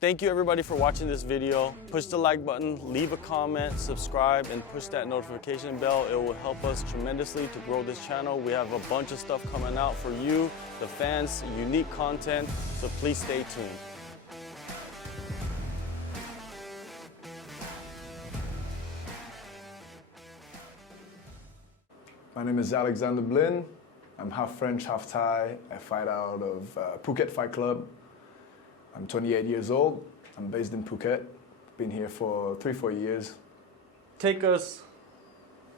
Thank you everybody for watching this video. Push the like button, leave a comment, subscribe, and push that notification bell. It will help us tremendously to grow this channel. We have a bunch of stuff coming out for you, the fans, unique content, so please stay tuned. My name is Alexandre Blin. I'm half French, half Thai. I fight out of Phuket Fight Club. I'm 28 years old. I'm based in Phuket. Been here for 3-4 years. Take us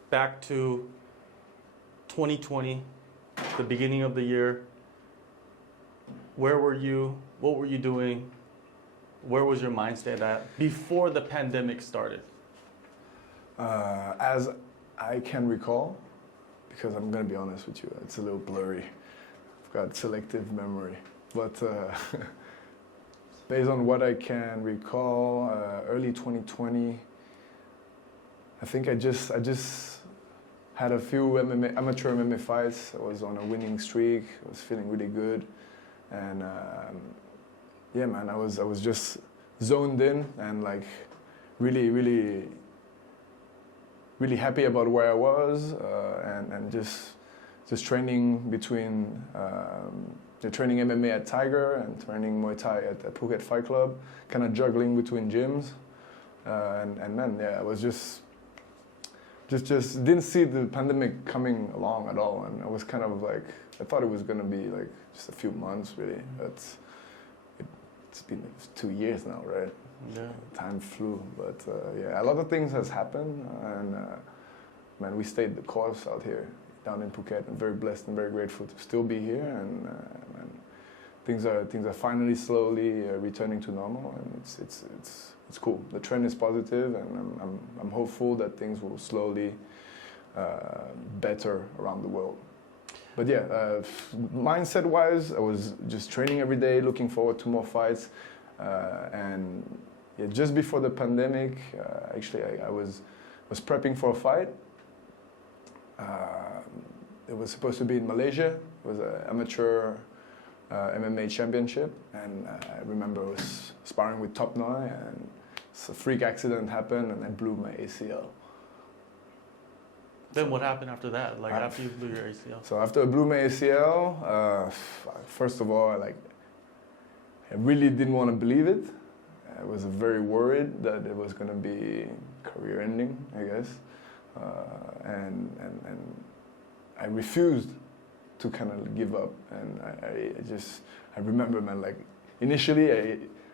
back to 2020, the beginning of the year. Where were you? What were you doing? Where was your mindset at before the pandemic started? As I can recall, because I'm gonna be honest with you, it's a little blurry. I've got selective memory, but based on what I can recall, early 2020, I think I just had a few amateur MMA fights. I was on a winning streak. I was feeling really good, and yeah, man, I was just zoned in and like really happy about where I was, and just training between. Training MMA at Tiger and training Muay Thai at the Phuket Fight Club, kind of juggling between gyms, and man, yeah, I was just didn't see the pandemic coming along at all, and I was kind of like, I thought it was gonna be like just a few months really. It's been 2 years now, right? Yeah. Time flew, but yeah, a lot of things has happened, and man, we stayed the course out here down in Phuket. I'm very blessed and very grateful to still be here, and things are finally slowly returning to normal, and it's cool. The trend is positive, and I'm hopeful that things will slowly better around the world. But yeah, mindset-wise, I was just training every day, looking forward to more fights, and yeah, just before the pandemic, actually I was prepping for a fight. It was supposed to be in Malaysia. It was an amateur MMA championship, and I remember I was sparring with Top Noi, and a freak accident happened, and I blew my ACL. Then what happened after that? Like after you blew your ACL? So after I blew my ACL, first of all, I really didn't want to believe it. I was very worried that it was going to be career-ending, I guess. And I refused to kind of give up, and I remember, man, like initially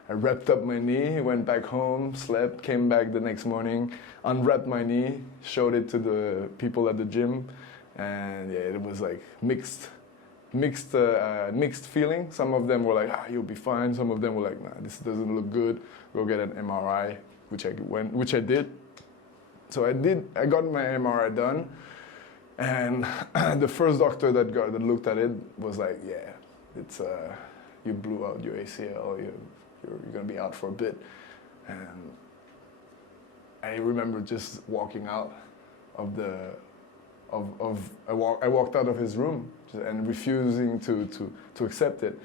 I wrapped up my knee, went back home, slept, came back the next morning, unwrapped my knee, showed it to the people at the gym, and yeah, it was like mixed feeling. Some of them were like, you'll be fine. Some of them were like, nah, this doesn't look good. Go get an MRI, which I did. So I got my MRI done, and the first doctor that looked at it was like, yeah, it's you blew out your ACL, you're gonna be out for a bit. And I remember just walking out of I walked out of his room and refusing to accept it.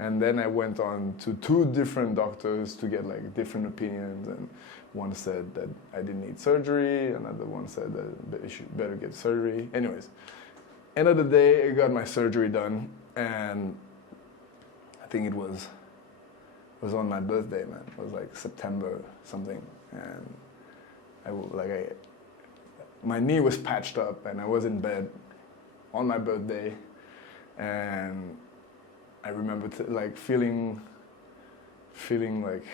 And then I went on to 2 different doctors to get like different opinions, and one said that I didn't need surgery, another one said that I should better get surgery. Anyways, end of the day, I got my surgery done, and I think it was on my birthday, man. It was like September something, and my knee was patched up, and I was in bed on my birthday, and I remember feeling like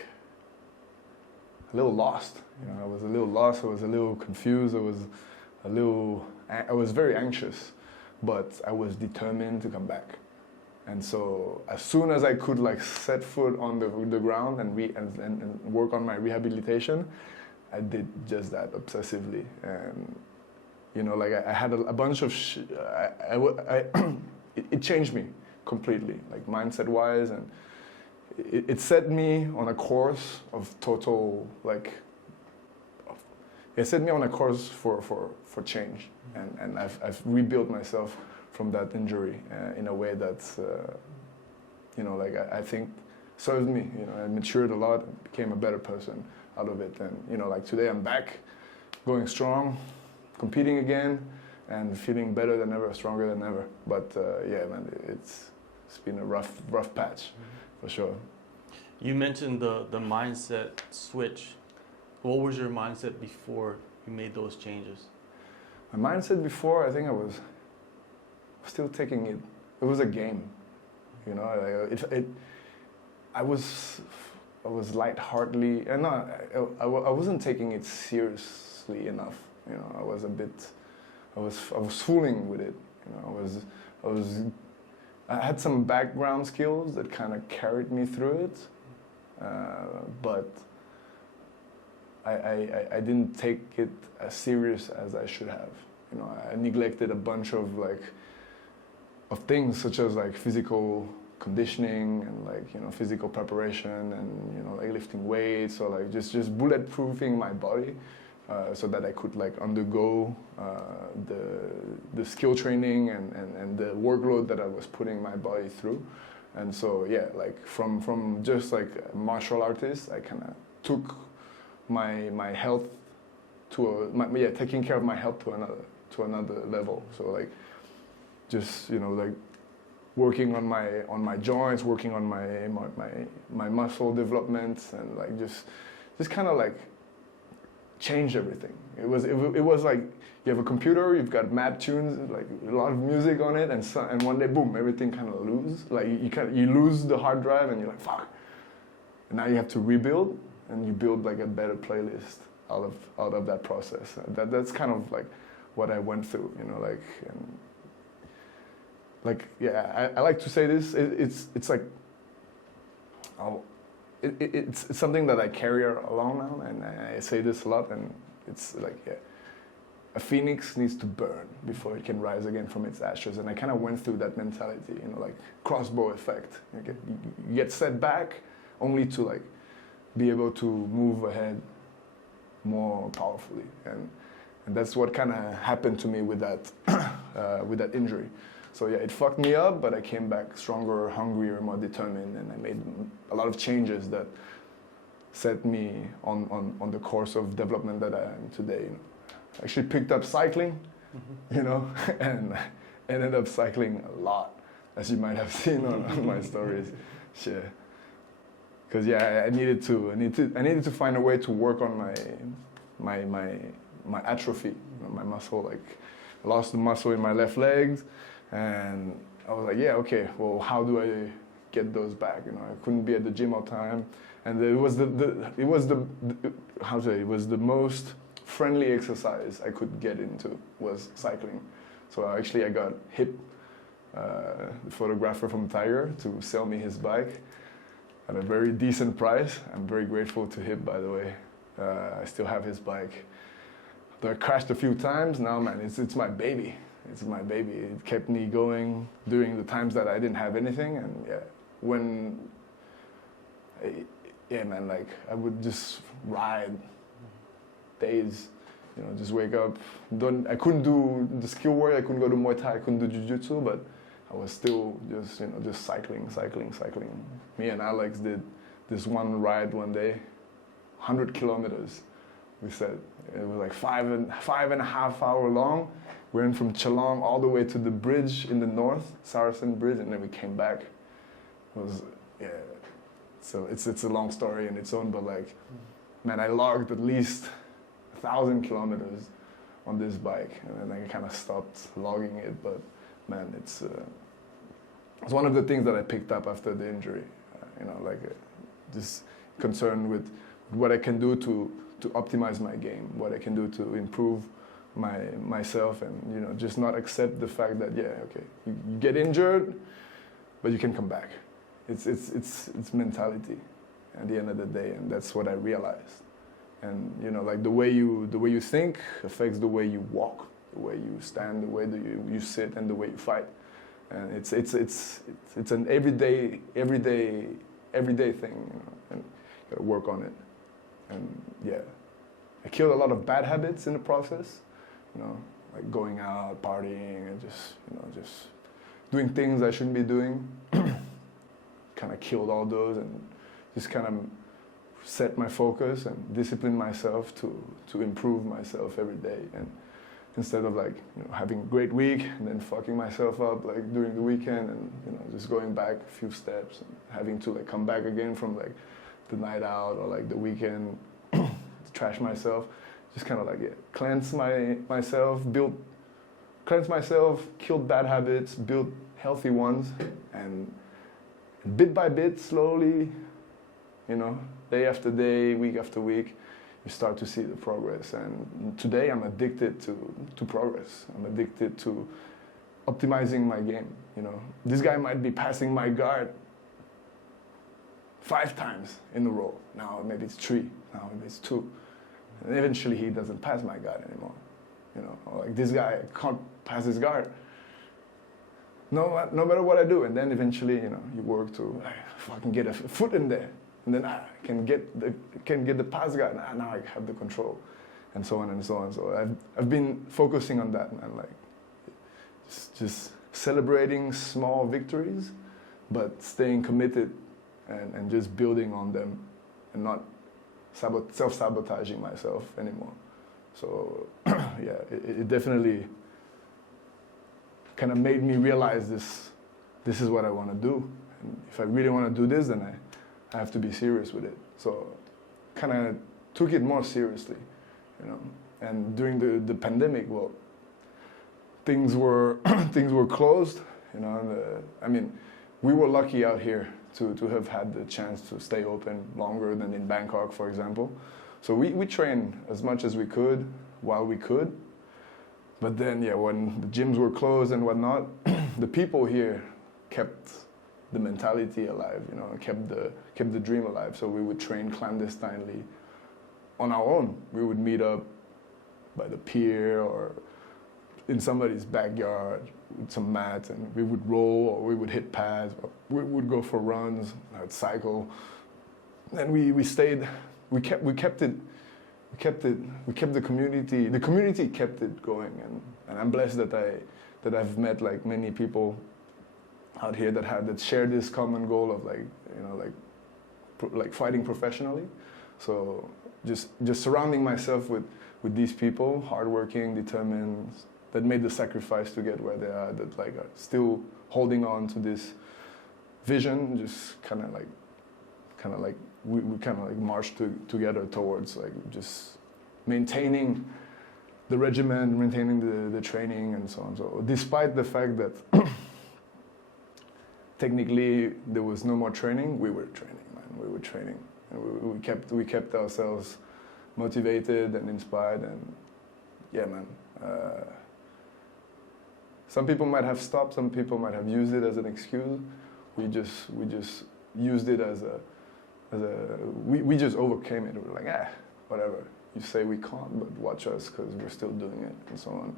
a little lost. You know, I was a little lost. I was a little confused. I was very anxious, but I was determined to come back. And so as soon as I could like set foot on the ground and work on my rehabilitation, I did just that obsessively. And you know, like I had a bunch of it changed me completely, like mindset-wise, and it set me on a course of total, like, it set me on a course for change, and I've rebuilt myself from that injury in a way that's, you know, like I think served me. You know, I matured a lot, and became a better person out of it. And you know, like today I'm back, going strong, competing again, and feeling better than ever, stronger than ever. But yeah, man, it's been a rough patch, for sure. You mentioned the mindset switch. What was your mindset before you made those changes? My mindset before, I think I was still taking it. It was a game, you know. I was lightheartedly, and I wasn't taking it seriously enough. You know, I was fooling with it. You know, I had some background skills that kind of carried me through it, but I didn't take it as serious as I should have. You know, I neglected a bunch of things such as like physical conditioning and like, you know, physical preparation and, you know, like lifting weights or like just bulletproofing my body so that I could like undergo the skill training and the workload that I was putting my body through. And so yeah, like from just like a martial artist, I kind of took my health taking care of my health to another level. So like just, you know, like working on my joints, working on my muscle development, and like just kind of like change everything. It was like you have a computer, you've got mad tunes, like a lot of music on it, and one day, boom, everything kind of you lose the hard drive, and you're like, fuck. And now you have to rebuild, and you build like a better playlist out of that process. That's kind of like what I went through, you know, like. Like, yeah, I like to say this. It's like, it's something that I carry along now, and I say this a lot. And it's like, yeah, a phoenix needs to burn before it can rise again from its ashes. And I kind of went through that mentality, you know, like crossbow effect. You get set back, only to like be able to move ahead more powerfully. And that's what kind of happened to me with that injury. So yeah, it fucked me up, but I came back stronger, hungrier, more determined, and I made a lot of changes that set me on the course of development that I am today. I actually picked up cycling, you know, and ended up cycling a lot, as you might have seen on my stories. Yeah. Because yeah, I needed to find a way to work on my atrophy, you know, my muscle. Like, I lost the muscle in my left legs. And I was like, yeah, okay, well, how do I get those back? You know, I couldn't be at the gym all the time. And it was the most friendly exercise I could get into was cycling. So actually I got Hip, the photographer from Tiger, to sell me his bike at a very decent price. I'm very grateful to Hip, by the way. I still have his bike. Though I crashed a few times, now man, it's my baby. It's my baby. It kept me going during the times that I didn't have anything. And yeah, man, like I would just ride days, you know, just wake up. I couldn't do the skill work. I couldn't go to Muay Thai. I couldn't do Jiu-Jitsu, but I was still just cycling. Me and Alex did this one ride one day, 100 kilometers. We said it was like five and a half hour long. We went from Chalong all the way to the bridge in the north, Saracen Bridge, and then we came back. It was, yeah. So it's a long story in its own, but like, man, I logged at least 1,000 kilometers on this bike, and then I kind of stopped logging it. But man, it's one of the things that I picked up after the injury. You know, like just concerned with what I can do to optimize my game, what I can do to improve myself, and you know, just not accept the fact that yeah, okay, you get injured, but you can come back. It's mentality at the end of the day, and that's what I realized. And you know, like the way you think affects the way you walk, the way you stand, the way that you sit, and the way you fight. And it's an everyday thing, you know, and you gotta work on it. And yeah, I killed a lot of bad habits in the process. You know, like going out, partying, and just doing things I shouldn't be doing. Kind kind of killed all those and just kind of set my focus and discipline myself to improve myself every day. And instead of like, you know, having a great week and then fucking myself up like during the weekend and, you know, just going back a few steps and having to like come back again from like the night out or like the weekend to trash myself, just kind of like, cleanse myself, killed bad habits, build healthy ones, and bit by bit, slowly, you know, day after day, week after week, you start to see the progress. And today I'm addicted to progress. I'm addicted to optimizing my game, you know. This guy might be passing my guard 5 times in a row. Now maybe it's 3, now maybe it's 2. And eventually he doesn't pass my guard anymore, you know. Or like this guy can't pass his guard. No matter what I do. And then eventually, you know, you work to fucking get a foot in there. And then I can get the pass guard. Now I have the control, and so on and so on. So I've been focusing on that, man. Like just celebrating small victories, but staying committed and just building on them, and not self-sabotaging myself anymore. So yeah, it definitely kind of made me realize this is what I want to do. And if I really want to do this, then I have to be serious with it. So kind of took it more seriously, you know. And during the pandemic, well, things were closed, you know. And, I mean, we were lucky out here to have had the chance to stay open longer than in Bangkok, for example. So we trained as much as we could while we could. But then, yeah, when the gyms were closed and whatnot, the people here kept the mentality alive, you know, kept the dream alive. So we would train clandestinely on our own. We would meet up by the pier or in somebody's backyard with some mats, and we would roll or we would hit pads. Or we would go for runs. I'd cycle, and we kept the community. The community kept it going, and I'm blessed that I've met like many people out here that share this common goal of like, you know, like fighting professionally. So just surrounding myself with these people, hardworking, determined, that made the sacrifice to get where they are, that like are still holding on to this vision, just kind of like we kind of like marched together towards like just maintaining the regimen, maintaining the training and so on. So despite the fact that technically there was no more training, we were training, man. We were training, and we kept ourselves motivated and inspired, and yeah, man. Some people might have stopped, some people might have used it as an excuse. We just used it we just overcame it. We were like, whatever. You say we can't, but watch us because we're still doing it and so on.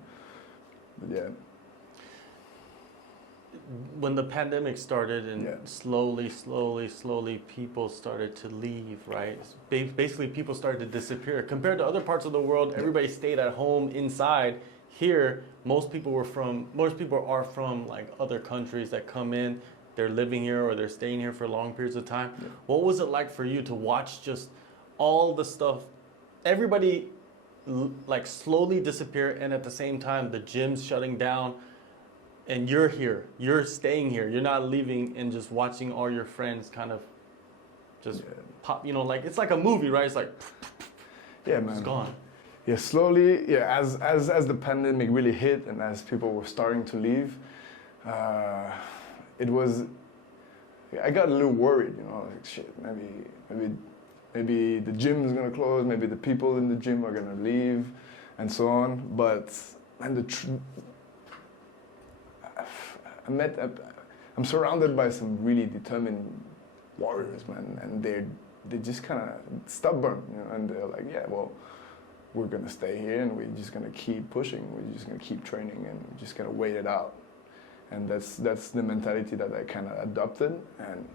But yeah. When the pandemic started and slowly people started to leave, right? Basically people started to disappear. Compared to other parts of the world, everybody stayed at home inside. Here, most people are from like other countries that come in, they're living here or they're staying here for long periods of time. Yeah. What was it like for you to watch just all the stuff, everybody like slowly disappear, and at the same time the gym's shutting down, and you're here, you're staying here, you're not leaving, and just watching all your friends kind of just pop, you know, like it's like a movie, right? It's like, yeah, man, it's gone. Yeah, slowly, yeah, as the pandemic really hit and as people were starting to leave, I got a little worried, you know, like shit, maybe the gym is gonna close, maybe the people in the gym are gonna leave, and so on. But I'm surrounded by some really determined warriors, man, and they're just kind of stubborn, you know, and they're like, yeah, well, we're gonna stay here and we're just gonna keep pushing, we're just gonna keep training, and we're just gonna wait it out. And that's the mentality that I kind of adopted, and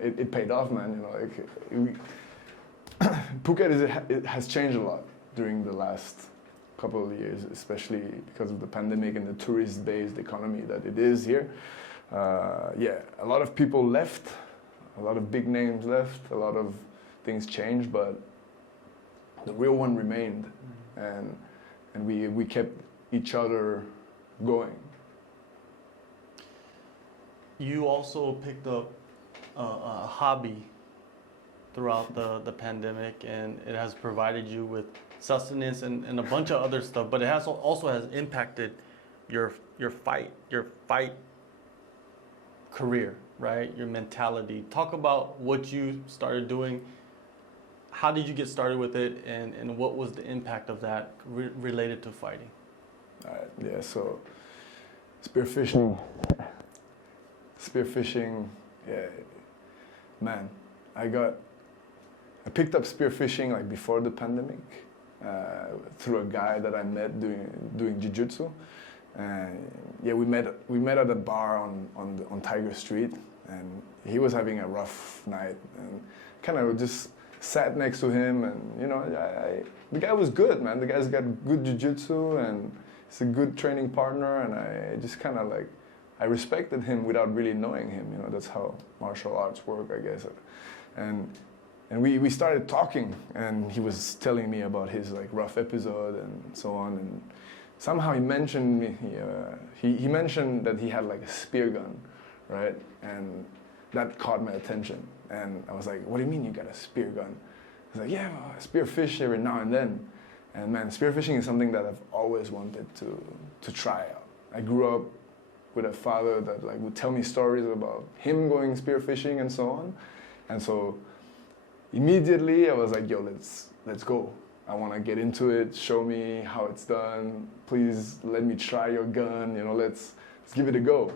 it paid off, man. You know, like Phuket it has changed a lot during the last couple of years, especially because of the pandemic and the tourist-based economy that it is here. yeah, a lot of people left, a lot of big names left, a lot of things changed, but the real one remained, and we kept each other going. You also picked up a hobby throughout the pandemic, and it has provided you with sustenance and a bunch of other stuff, but it has also has impacted your fight career, right? Your mentality. Talk about what you started doing. How did you get started with it, and what was the impact of that related to fighting? All right, yeah, so spearfishing, yeah, man, I picked up spearfishing like before the pandemic through a guy that I met doing jiu-jitsu. And yeah, we met at a bar on Tiger Street, and he was having a rough night, and kind of just sat next to him, and you know, the guy was good, man. The guy's got good jiu-jitsu, and he's a good training partner, and I just kind of like, I respected him without really knowing him. You know, that's how martial arts work, I guess. And we started talking, and he was telling me about his like rough episode and so on, and somehow he mentioned me. He mentioned that he had like a spear gun, right? And that caught my attention. And I was like, "What do you mean you got a spear gun?" He's like, "Yeah, well, I spearfish every now and then." And man, spearfishing is something that I've always wanted to try out. I grew up with a father that like would tell me stories about him going spearfishing and so on. And so immediately I was like, "Yo, let's go. I want to get into it. Show me how it's done. Please let me try your gun. You know, let's give it a go."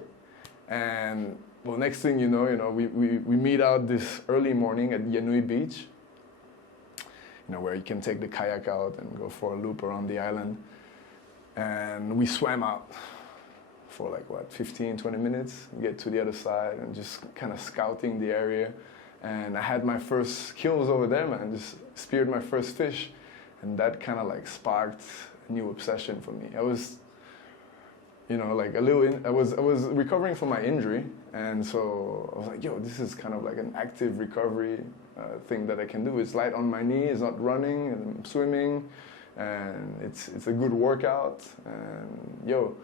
And well, next thing you know, we meet out this early morning at Yanui Beach. You know, where you can take the kayak out and go for a loop around the island. And we swam out for like 15, 20 minutes, get to the other side and just kind of scouting the area. And I had my first kills over there, man. Just speared my first fish. And that kind of like sparked a new obsession for me. I was, like I was recovering from my injury, and so I was like, "Yo, this is kind of like an active recovery thing that I can do. It's light on my knee, it's not running, and I'm swimming, and it's a good workout. And yo,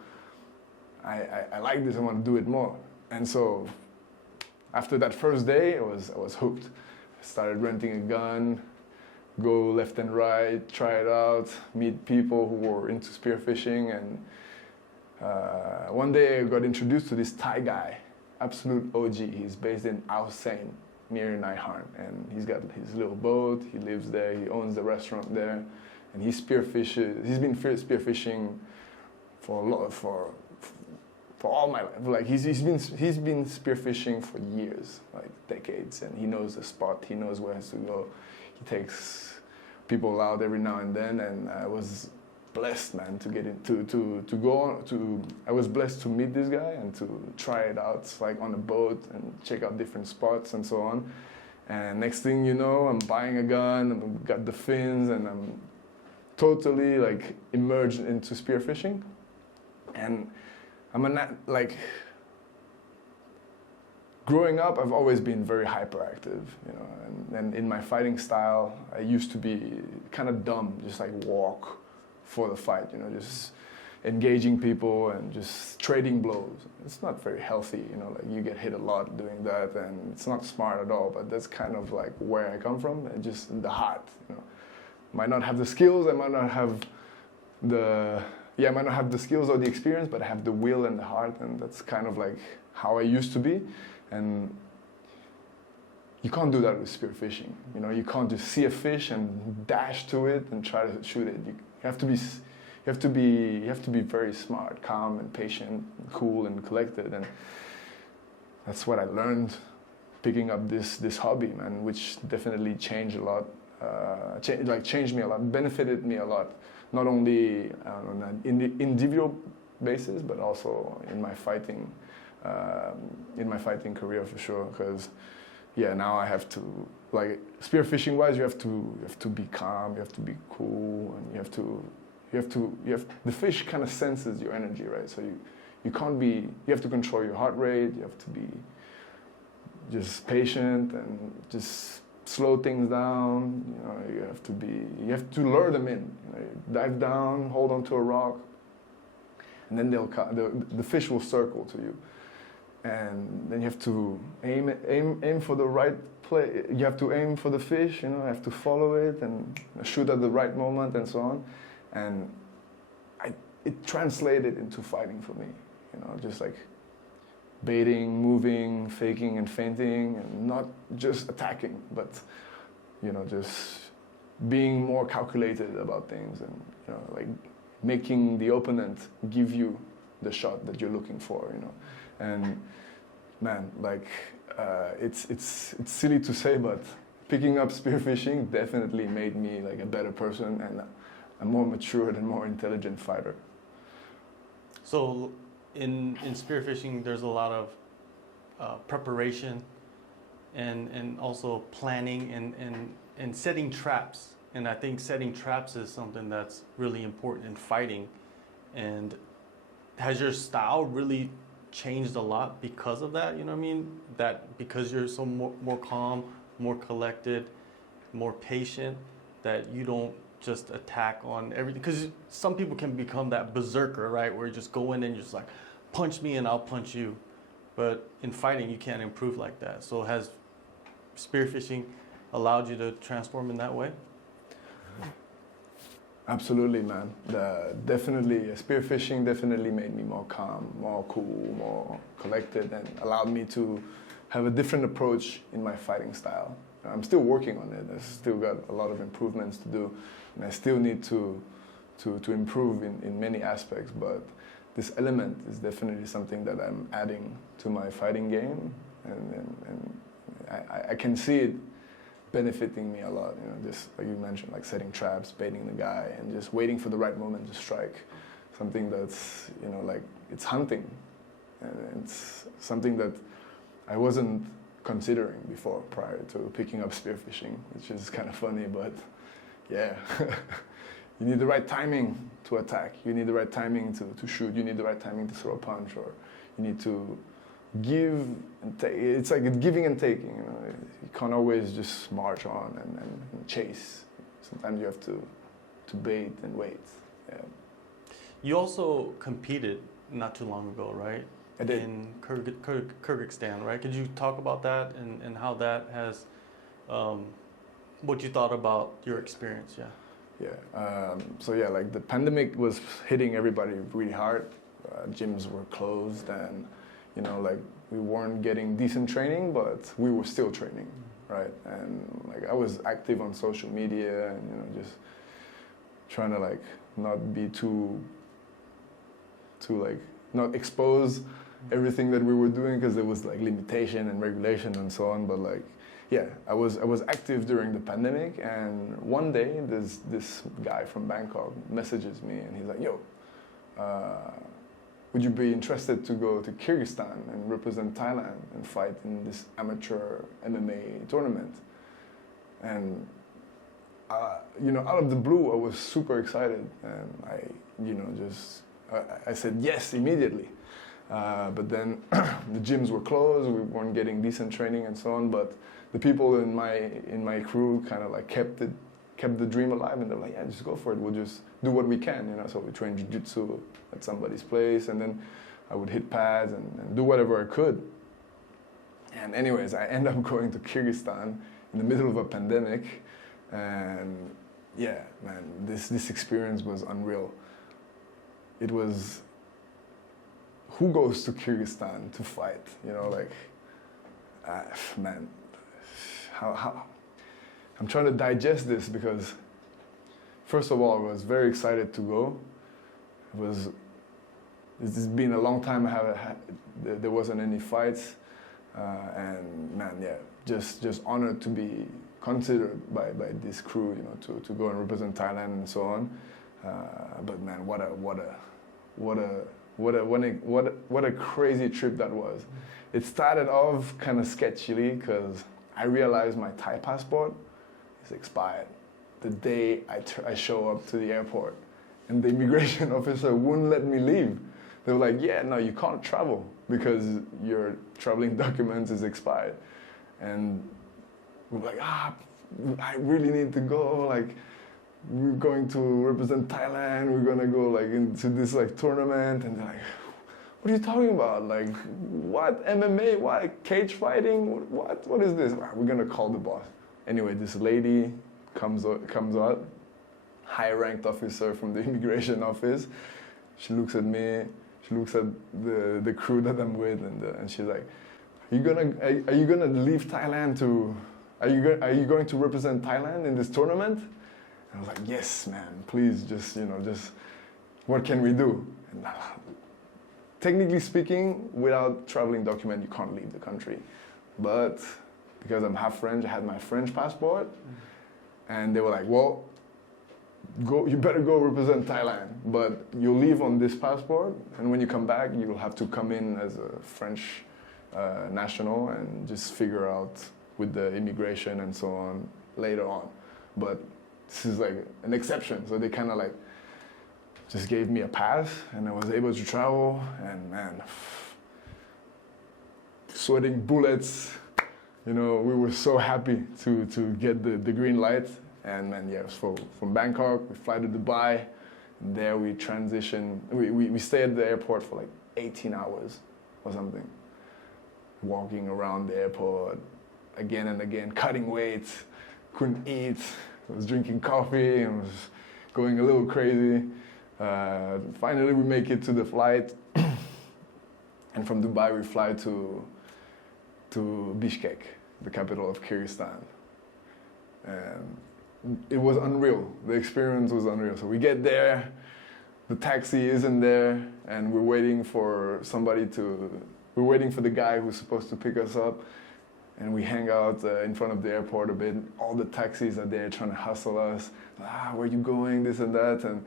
I like this. I want to do it more." And so after that first day, I was hooked. I started renting a gun. Go left and right, try it out, meet people who were into spearfishing, and one day I got introduced to this Thai guy, absolute OG. He's based in AllStar near Hyon, and he's got his little boat. He lives there. He owns the restaurant there, and he spearfishes. He's been spearfishing for all my life. Like he's been spearfishing for years, like decades, and he knows the spot. He knows where he has to go. He takes people out every now and then, and I was blessed, man, to get to go on to. I was blessed to meet this guy and to try it out, like on a boat and check out different spots and so on. And next thing you know, I'm buying a gun, and I've got the fins, and I'm totally like immersed into spearfishing. And growing up, I've always been very hyperactive, and in my fighting style, I used to be kind of dumb, just like walk for the fight, just engaging people and just trading blows. It's not very healthy, like you get hit a lot doing that, and it's not smart at all, but that's kind of like where I come from, and just the heart, Might not have the skills, I might not have the skills or the experience, but I have the will and the heart, and that's kind of like how I used to be. And you can't do that with spearfishing. You can't just see a fish and dash to it and try to shoot it. You have to be very smart, calm and patient, and cool and collected. And that's what I learned picking up this hobby, man, which definitely changed a lot. Changed me a lot, benefited me a lot, not only on an individual basis, but also in my fighting career for sure. Because now I have to, like, spearfishing wise, you have to be calm, you have to be cool, and the fish kind of senses your energy, right? So you you have to control your heart rate, you have to be just patient and just slow things down, you know, you have to lure them in, you know, dive down, hold onto a rock, and then the fish will circle to you. And then you have to aim for the right play. You have to aim for the fish, you know, you have to follow it and shoot at the right moment and so on. And it translated into fighting for me, you know, just like baiting, moving, faking and feinting, and not just attacking, but, you know, just being more calculated about things and, you know, like making the opponent give you the shot that you're looking for, you know. And man, like it's silly to say, but picking up spearfishing definitely made me like a better person and a more matured and more intelligent fighter. So in spearfishing, there's a lot of preparation and also planning and setting traps. And I think setting traps is something that's really important in fighting. And has your style really changed a lot because of that? You know what I mean? That because you're so more calm, more collected, more patient, that you don't just attack on everything. Because some people can become that berserker, right? Where you just go in and just like, punch me and I'll punch you. But in fighting, you can't improve like that. So has spearfishing allowed you to transform in that way? Absolutely, man. Spearfishing definitely made me more calm, more cool, more collected, and allowed me to have a different approach in my fighting style. I'm still working on it. I've still got a lot of improvements to do, and I still need to improve in many aspects. But this element is definitely something that I'm adding to my fighting game, and I can see it benefiting me a lot, you know, just like you mentioned, like setting traps, baiting the guy, and just waiting for the right moment to strike. Something that's, you know, like, it's hunting. And it's something that I wasn't considering before, prior to picking up spearfishing, which is kind of funny, but yeah. You need the right timing to attack. You need the right timing to shoot. You need the right timing to throw a punch, or you need to give and take. It's like a giving and taking, you know. You can't always just march on and chase. Sometimes you have to bait and wait. Yeah. You also competed not too long ago, right? I did. In Kyrgyzstan, right? Could you talk about that and how that has, what you thought about your experience? Yeah. Yeah. So yeah, like the pandemic was hitting everybody really hard. Gyms were closed, and you know, like we weren't getting decent training, but we were still training, right? And like I was active on social media, and you know, just trying to like not be too like not expose everything that we were doing, because there was like limitation and regulation and so on. But like, yeah, I was active during the pandemic, and one day this guy from Bangkok messages me, and he's like, "Yo, would you be interested to go to Kyrgyzstan and represent Thailand and fight in this amateur MMA tournament?" And you know, out of the blue, I was super excited, and I said yes immediately. But then the gyms were closed, we weren't getting decent training and so on. But the people in my crew kind of like kept the dream alive, and they're like, yeah, just go for it. We'll just do what we can, you know. So we trained jiu-jitsu at somebody's place, and then I would hit pads and do whatever I could. And anyways, I end up going to Kyrgyzstan in the middle of a pandemic, and yeah, man, this experience was unreal. It was, who goes to Kyrgyzstan to fight? You know, like, man, how I'm trying to digest this, because first of all, I was very excited to go. It's been a long time there wasn't any fights, and man, yeah, just honored to be considered by this crew, you know, to go and represent Thailand and so on. But man, what a crazy trip that was. It started off kind of sketchily, because I realized my Thai passport is expired the day I show up to the airport, and the immigration officer wouldn't let me leave. They were like, yeah, no, you can't travel because your traveling documents is expired. And we're like, I really need to go. Like, we're going to represent Thailand. We're gonna go like into this like tournament. And they're like, what are you talking about? Like, what MMA? What cage fighting? What is this? We're gonna call the boss. Anyway, this lady comes out, high-ranked officer from the immigration office. She looks at me. She looks at the crew that I'm with, and she's like, are you gonna leave Thailand to? Are you going to represent Thailand in this tournament? And I was like, yes, man. Please, just what can we do? And, technically speaking, without traveling document, you can't leave the country. But because I'm half French, I had my French passport, and they were like, well, you better go represent Thailand, but you'll leave on this passport, and when you come back, you'll have to come in as a French national and just figure out with the immigration and so on later on. But this is like an exception, so they kind of like just gave me a pass, and I was able to travel, and man, sweating bullets. We were so happy to get the green light. And man, yeah, so from Bangkok, we fly to Dubai, and there we transition. We stayed at the airport for like 18 hours or something, walking around the airport again and again, cutting weight, couldn't eat, I was drinking coffee, and was going a little crazy. Finally, we make it to the flight, and from Dubai we fly to Bishkek, the capital of Kyrgyzstan. And it was unreal. The experience was unreal. So we get there, the taxi isn't there, and we're waiting for the guy who's supposed to pick us up, and we hang out in front of the airport a bit. All the taxis are there trying to hustle us. Where are you going? This and that. And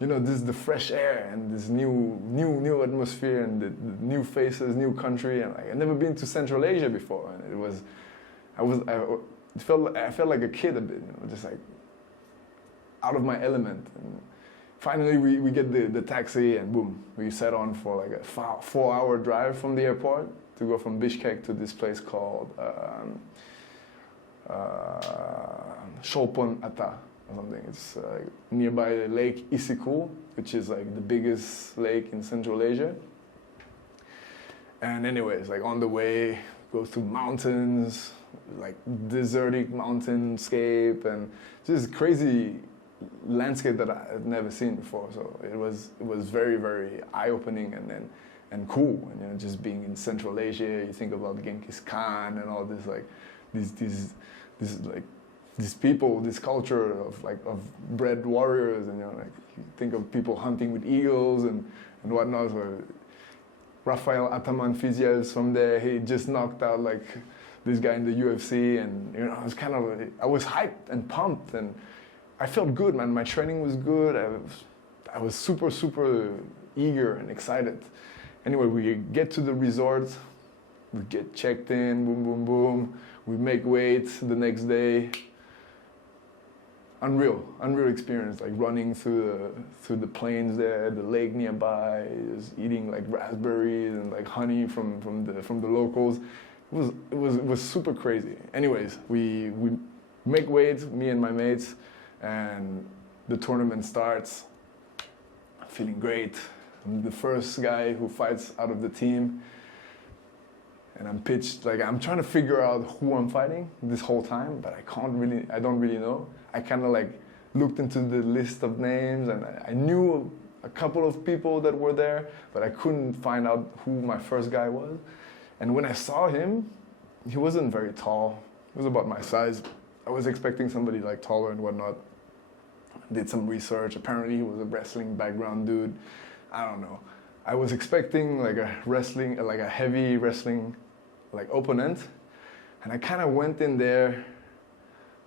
this is the fresh air and this new atmosphere and the new faces, new country. And I've never been to Central Asia before, and I felt like a kid a bit, just like out of my element. And finally, we get the taxi, and boom, we set on for like a 4-hour drive from the airport to go from Bishkek to this place called Sholpon Ata or something. It's nearby Lake Isikul, which is like the biggest lake in Central Asia. And anyways, like on the way, go through mountains, like desertic mountainscape, and just crazy landscape that I had never seen before. So it was very, very eye-opening and cool. And just being in Central Asia, you think about Genghis Khan and all this, like these people, this culture of bred warriors, and like you think of people hunting with eagles and whatnot. So Rafael Ataman Fiziel is from there. He just knocked out like this guy in the UFC, and I was hyped and pumped, and I felt good, man. My training was good. I was super, super eager and excited. Anyway, we get to the resort, we get checked in, boom, boom, boom. We make weight the next day. Unreal experience, like running through the plains there, the lake nearby, just eating like raspberries and like honey from the locals. It was super crazy. Anyways, we make weight, me and my mates, and the tournament starts. I'm feeling great. I'm the first guy who fights out of the team, and I'm pitched, like I'm trying to figure out who I'm fighting this whole time, but I don't really know. I kind of like looked into the list of names, and I knew a couple of people that were there, but I couldn't find out who my first guy was. And when I saw him, he wasn't very tall. He was about my size. I was expecting somebody like taller and whatnot. Did some research. Apparently he was a wrestling background dude. I don't know. I was expecting like a heavy wrestling like opponent. And I kind of went in there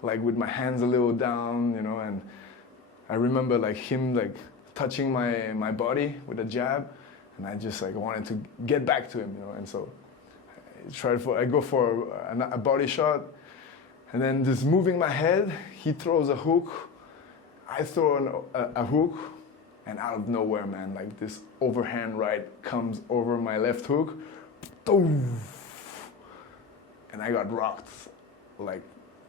like with my hands a little down, and I remember like him like touching my body with a jab, and I just like wanted to get back to him, and so I go for a body shot, and then just moving my head, he throws a hook, I throw a hook, and out of nowhere, man, like this overhand right comes over my left hook, boom, and I got rocked, like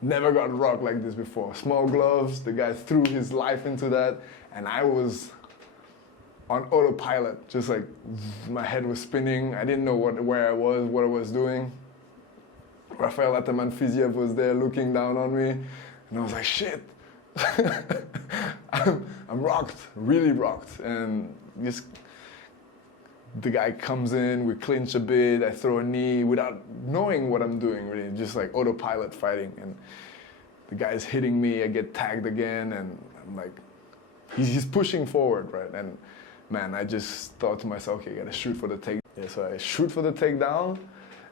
never got rocked like this before. Small gloves, the guy threw his life into that, and I was on autopilot, just like my head was spinning. I didn't know where I was, what I was doing. Rafael Ataman Fiziev was there looking down on me, and I was like, shit. I'm rocked, really rocked. And just the guy comes in, we clinch a bit, I throw a knee without knowing what I'm doing, really, just like autopilot fighting. And the guy's hitting me, I get tagged again, and I'm like, he's pushing forward, right? And man, I just thought to myself, okay, I gotta shoot for the takedown. Yeah, so I shoot for the takedown,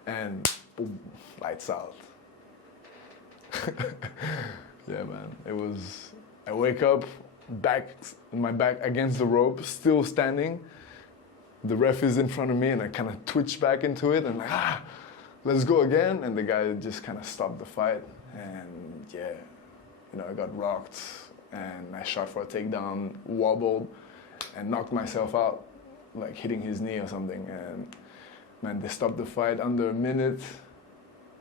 and boom, lights out. Yeah, man, it was, I wake up, my back against the rope, still standing. The ref is in front of me, and I kind of twitch back into it, and like, let's go again. And the guy just kind of stopped the fight, and yeah, you know, I got rocked, and I shot for a takedown, wobbled, and knocked myself out, like hitting his knee or something. And man, they stopped the fight under a minute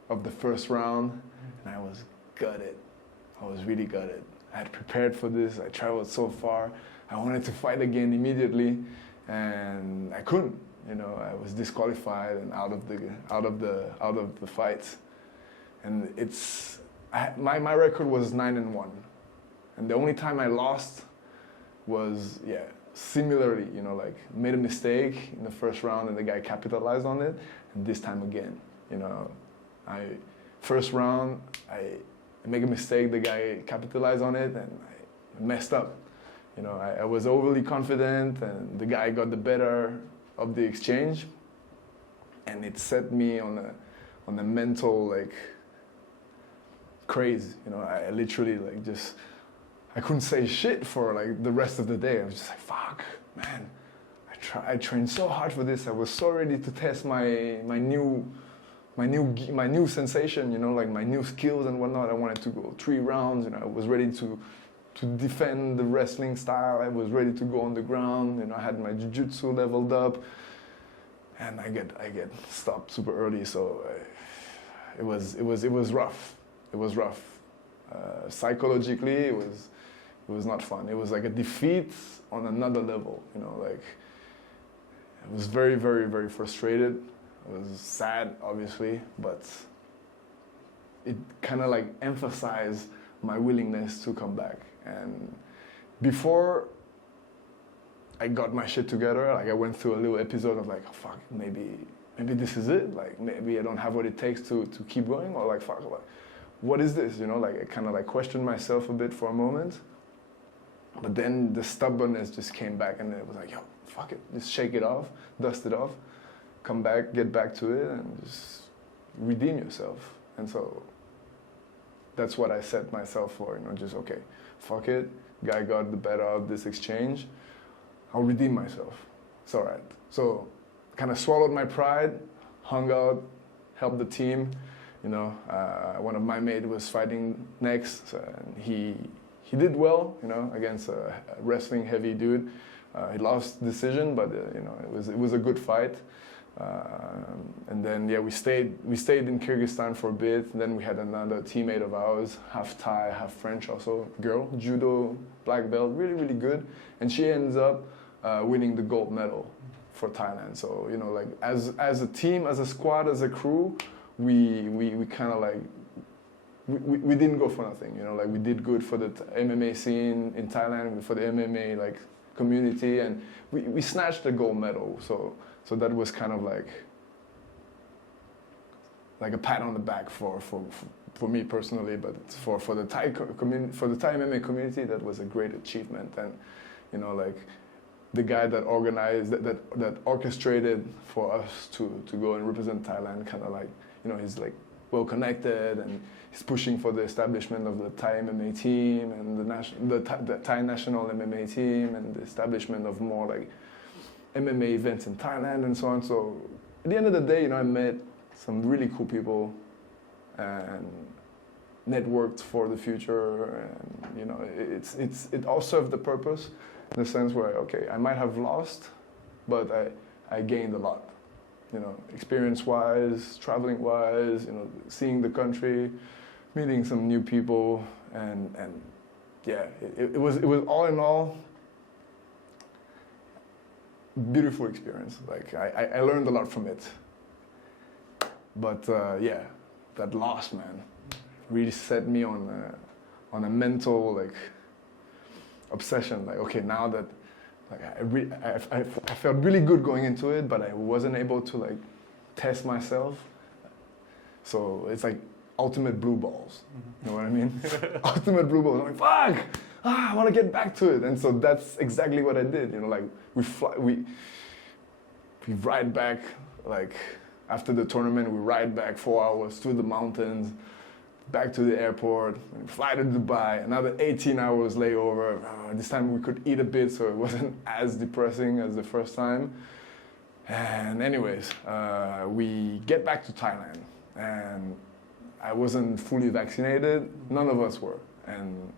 of the first round, and I was gutted. I was really gutted. I had prepared for this. I traveled so far. I wanted to fight again immediately, and I couldn't. You know, I was disqualified and out of the fight. And my record was 9-1, and the only time I lost was similarly. You know, like made a mistake in the first round, and the guy capitalized on it. And this time again, you know, first round I make a mistake, the guy capitalized on it, and I messed up. You know, I was overly confident, and the guy got the better of the exchange, and it set me on a mental like craze. You know, I literally like I couldn't say shit for like the rest of the day. I was just like, fuck, man, I trained so hard for this. I was so ready to test my new sensation, you know, like my new skills and whatnot. I wanted to go 3 rounds, you know, I was ready to defend the wrestling style. I was ready to go on the ground, you know, I had my jiu-jitsu leveled up, and I get stopped super early. So it was rough. It was rough. Psychologically, it was not fun. It was like a defeat on another level, you know, like I was very, very, very frustrated. I was sad, obviously, but it kind of like emphasized my willingness to come back. And before I got my shit together, like I went through a little episode of like, oh, fuck, maybe this is it. Like maybe I don't have what it takes to keep going, or like, fuck, like, what is this? You know, like I kind of like questioned myself a bit for a moment. But then the stubbornness just came back, and it was like, yo, fuck it, just shake it off, dust it off. Come back, get back to it, and just redeem yourself. And so that's what I set myself for, you know, just okay, fuck it, guy got the better of this exchange, I'll redeem myself, it's all right. So kind of swallowed my pride, hung out, helped the team, you know, one of my mates was fighting next, and he did well, you know, against a wrestling heavy dude. He lost decision, but you know, it was a good fight. And then we stayed in Kyrgyzstan for a bit. And then we had another teammate of ours, half Thai, half French, also girl, judo black belt, really, really good. And she ends up winning the gold medal for Thailand. So you know, like as a team, as a squad, as a crew, we kind of like we didn't go for nothing. You know, like we did good for the MMA scene in Thailand, for the MMA like community, and we snatched the gold medal. So that was kind of like a pat on the back for me personally, but for the Thai community, for the Thai MMA community, that was a great achievement. And you know, like the guy that organized that orchestrated for us to go and represent Thailand, kind of like, you know, he's like well connected, and he's pushing for the establishment of the Thai MMA team and the Thai national MMA team, and the establishment of more like MMA events in Thailand and so on. So at the end of the day, you know, I met some really cool people, and networked for the future, and you know, it all served the purpose in the sense where, okay, I might have lost, but I gained a lot, you know, experience-wise, traveling-wise, you know, seeing the country, meeting some new people, and yeah, it was all in all beautiful experience. Like I learned a lot from it, but yeah, that loss, man, really set me on a mental like obsession. Like, okay, now that like I felt really good going into it, but I wasn't able to like test myself. So it's like ultimate blue balls. You know what I mean? Ultimate blue balls. I'm like, fuck! I want to get back to it. And so that's exactly what I did. You know, like we ride back, like after the tournament, we ride back 4 hours to the mountains, back to the airport, fly to Dubai, another 18 hours layover. This time we could eat a bit, so it wasn't as depressing as the first time. And anyways, we get back to Thailand, and I wasn't fully vaccinated. None of us were, and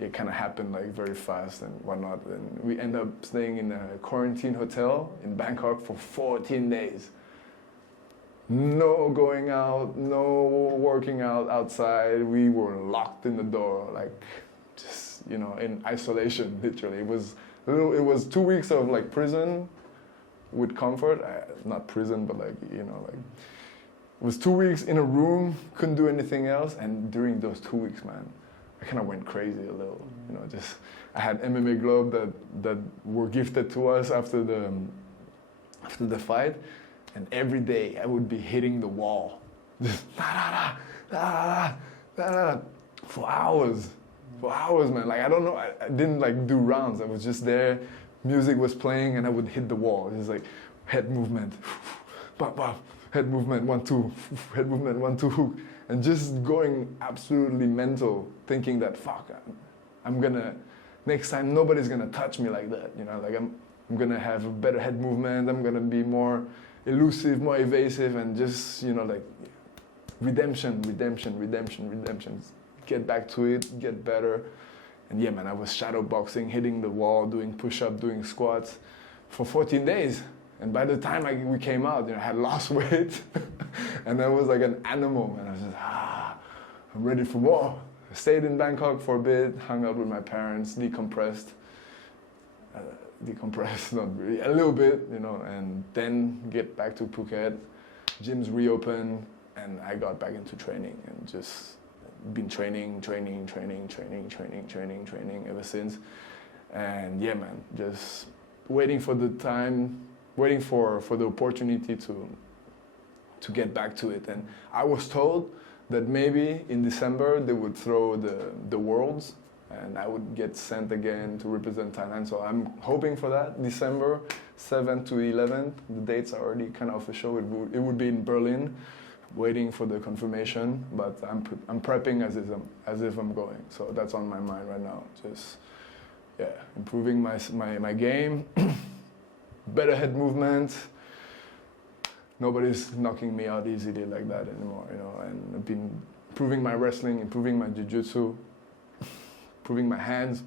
it kind of happened like very fast and whatnot. And we end up staying in a quarantine hotel in Bangkok for 14 days. No going out, no working out outside. We were locked in the door, like just, you know, in isolation, literally. It was 2 weeks of like prison with comfort. Not prison, but like, you know, like it was 2 weeks in a room, couldn't do anything else. And during those 2 weeks, man, I kind of went crazy a little, you know, just, I had MMA gloves that were gifted to us after the fight. And every day I would be hitting the wall, just for hours, man. Like, I don't know, I didn't like do rounds. I was just there, music was playing, and I would hit the wall. It was like head movement, bop, bop, head movement, 1, 2, head movement, 1, 2, and just going absolutely mental, thinking that, fuck, I'm gonna, next time nobody's gonna touch me like that, you know, like I'm gonna have a better head movement, I'm gonna be more elusive, more evasive, and just, you know, like redemption, get back to it, get better. And yeah, man, I was shadow boxing, hitting the wall, doing push-up, doing squats for 14 days. And by the time we came out, you know, I had lost weight and I was like an animal, man. I was just, I'm ready for more. I stayed in Bangkok for a bit, hung out with my parents, decompressed, not really, a little bit, you know, and then get back to Phuket. Gyms reopened, and I got back into training and just been training ever since. And yeah, man, just waiting for the time, waiting for the opportunity to get back to it. And I was told that maybe in December they would throw the Worlds, and I would get sent again to represent Thailand. So I'm hoping for that, December 7th to 11th. The dates are already kind of official. It would be in Berlin, waiting for the confirmation. But I'm prepping as if I'm going. So that's on my mind right now. Just, yeah, improving my game, better head movement. Nobody's knocking me out easily like that anymore, you know. And I've been improving my wrestling, improving my jiu-jitsu, improving my hands,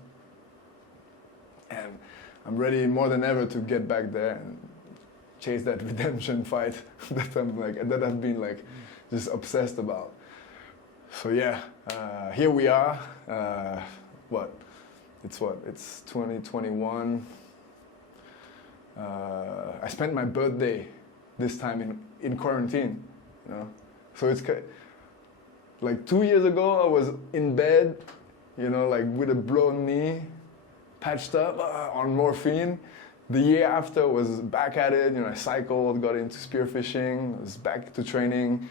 and I'm ready more than ever to get back there and chase that redemption fight that I've been like just obsessed about. So yeah, here we are. It's 2021. I spent my birthday this time in quarantine, you know. So it's like 2 years ago I was in bed, you know, like with a blown knee, patched up on morphine. The year after was back at it, you know, I cycled, got into spearfishing, was back to training,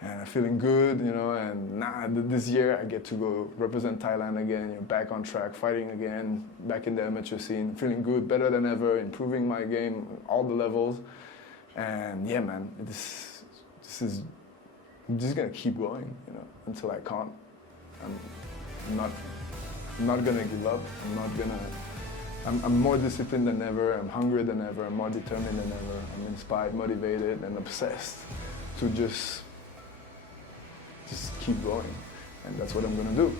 and feeling good, you know, and now this year I get to go represent Thailand again, you know, back on track, fighting again, back in the amateur scene, feeling good, better than ever, improving my game, all the levels. And yeah, man, this is, I'm just gonna keep going, you know, until I can't. I'm not gonna give up. I'm more disciplined than ever. I'm hungry than ever. I'm more determined than ever. I'm inspired, motivated, and obsessed to just keep going. and that's what I'm gonna do.